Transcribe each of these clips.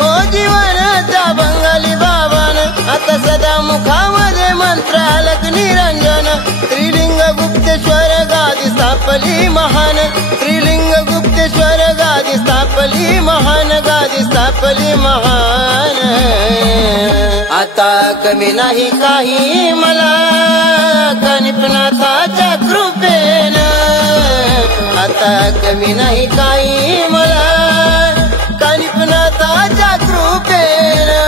हो जीवन त्या बंगाली बाबान आता सदा मुखामध्ये मंत्र आलक निरंजन त्रिलिंग गुप्तेश्वर गादी स्थापली महान त्रिलिंग गुप्तेश्वर गादी स्थापली महान गादी स्थापली महान आता कमी नाही काही मला गणपनाथाच्या कृपेनं आता कमी नाही काही मला गणपनाथाच्या कृपेनं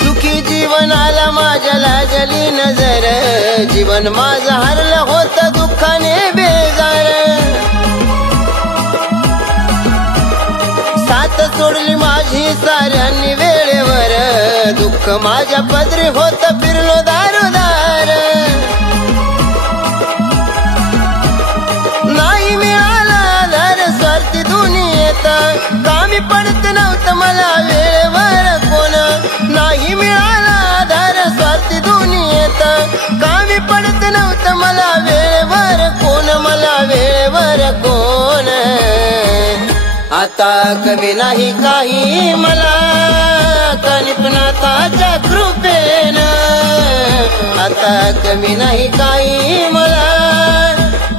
सुखी जीवन आला माझ्या लाजली नजर जीवन माझं हरलं होतं दुःखाने बेजार साथ सोडली माझी साऱ्यांनी वेळेवर दुःख माझ्या पदरी होत फिरलो दारोदार नाही मिळाला आधार स्वार्थी दुनियेत कामी पडत नव्हतं मला वेळेवर कोण नाही मिळाला आधार स्वार्थी दुनियेत कामी पडत नव्हतं मला वेळेवर कोण मला वेळेवर कोण आता कमी नाही काही मला गणपनाथाच्या कृपेनं आता कमी नाही काही मला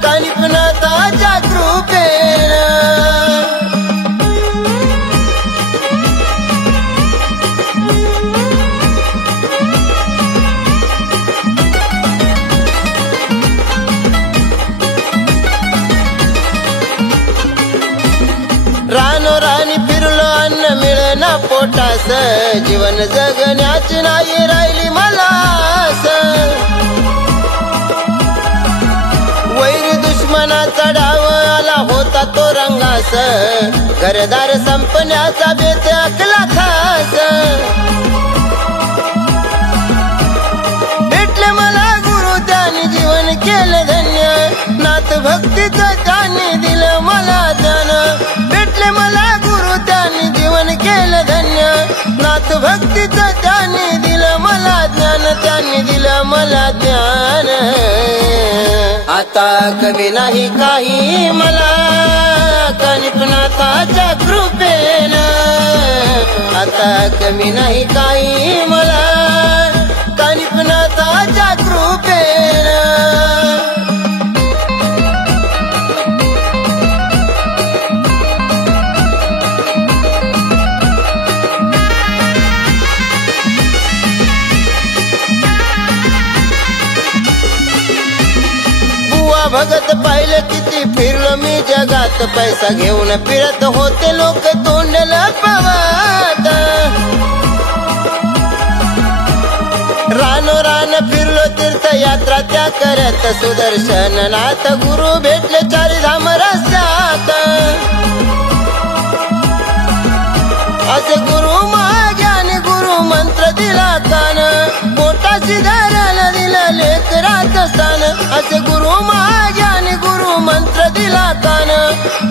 गणपनाथाच्या कृपेनं रानोरानी फिरलो अन्न मिळना पोटास जीवन जगण्याची नाही राहिली मला आस वैरी दुश्मनाचा डाव आला होता तो रंगास घरदार संपण्याचा बेत आखला खास भेटले मला गुरु त्यांनी जीवन केलं धन्य नाथ भक्तीचं त्यांनी दिलं मला ज्ञान भेटले मला गुरु त्यांनी जीवन केलं धन्य नाथ भक्तीचं त्यांनी दिलं मला ज्ञान त्यांनी दिलं मला ज्ञान आता कमी नाही काही मला गणपनाथाच्या कृपेनं आता कमी नाही काही मला गणपनाथाच्या कृपेनं भगत पाहिलं किती फिरलो मी जगात पैसा घेऊन फिरत होते लोक तोंडला पवात रानोरान फिरलो तीर्थयात्रा त्या करत सुदर्शन नाथ गुरु भेटले चारिधाम रस्त्यात असे गुरु महाज्ञानी गुरु मंत्र दिला कान पोटाशी धरायला दिलं लेकरात स्थान असे गुरु महाज्ञानी गुरु मंत्र दिला कान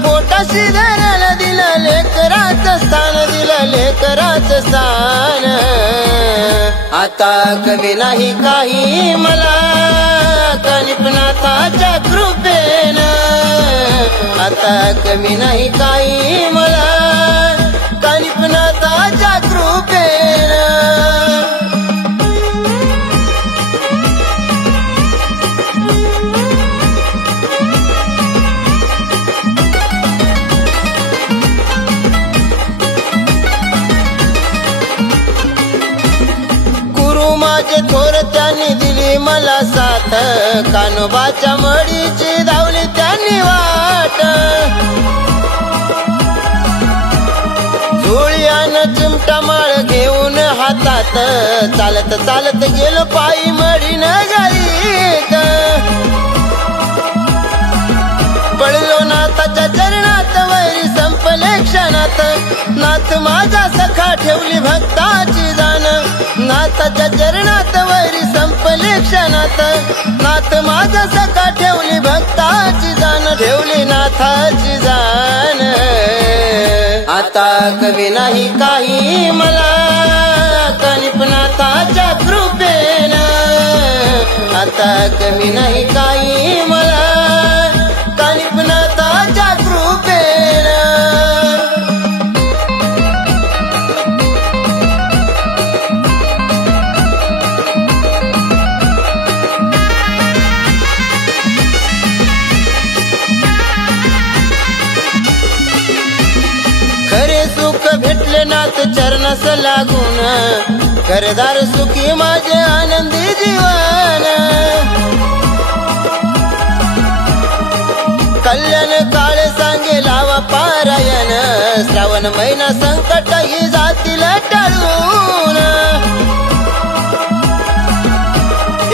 पोटाशी धरायला दिलं लेकरात स्थान दिलं लेकरात स्थान आता कमी नाही काही मला गणपनाथाच्या कृपेनं आता कमी नाही काही मला गणपनाथाच्या कृपेनं माझे थोर त्यांनी दिली मला साथ कानोबाच्या मडीची धावली त्यांनी वाट झोळीयानं चिमटा माळ घेऊन हातात चालत चालत गेलो पायी मडीन गाईत पडलो नाथाच्या चरणात वैरी संपले क्षणात नाथ माझा सखा ठेवली भक्ताची जाण नाथाच्या चरणात वैरी संपले क्षणात नाथ माझा सखा ठेवली भक्ताची जाण ठेवली नाथाची जाण आता कमी नाही काही मला कनिपनाथाच्या कृपेनं, आता कमी नाही काही मला कनिपनाथाच्या कृपेनं. खरे सुख भेटले नाथ चरणास लागून, घरदार सुखी माझे आनंदी जीवन. कल्याण काळ सांगे लावा पारायण, श्रावण महिना संकट ही जातील टाळून.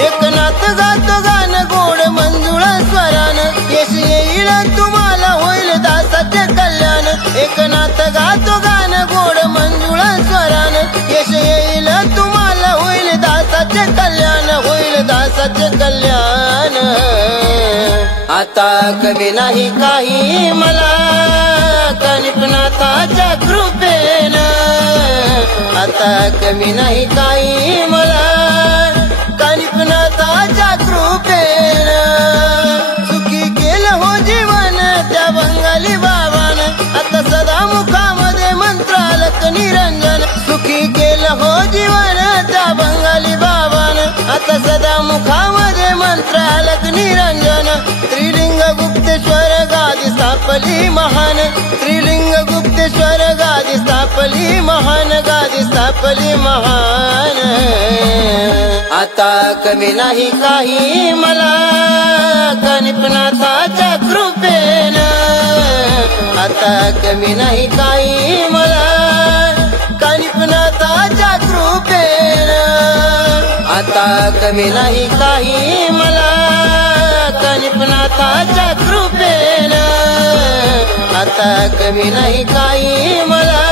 एकनाथ गातो गाणं गोड मंजुळ स्वरान, यश येईल तुम्हाला होईल दासाचे कल्याण. एकनाथ गातो गाणं गोड मंजुळ स्वरान, यश येईल तुम्हाला होईल दासाचे कल्याण, होईल दासाचे कल्याण. आता कमी नाही काही मला कनिपनाथाच्या कृपेनं, आता कमी नाही काही मला कनिपनाथाच्या कृपेनं. सुखी केलं हो जीवन त्या बंगाली बाबानं, आता सदा मुखामध्ये मंत्रालक निरंजन. सुखी केलं हो जीवन त्या बंगाली बाबानं, आता सदा मुखामध्ये मंत्रालक निरंजन. त्रिलिंग गुप्तेश्वर गादी स्थापली महान, त्रिलिंग गुप्तेश्वर गादी स्थापली महान, गादी स्थापली महान. आता कमी नाही काही मला कनिपनाथाच्या कृपेनं, आता कमी नाही काही मला कनिपनाथाच्या कृपेनं. आता कमी नाही काही मला कनिपनाथाच्या कृपेनं, आता कमी नाही काही मला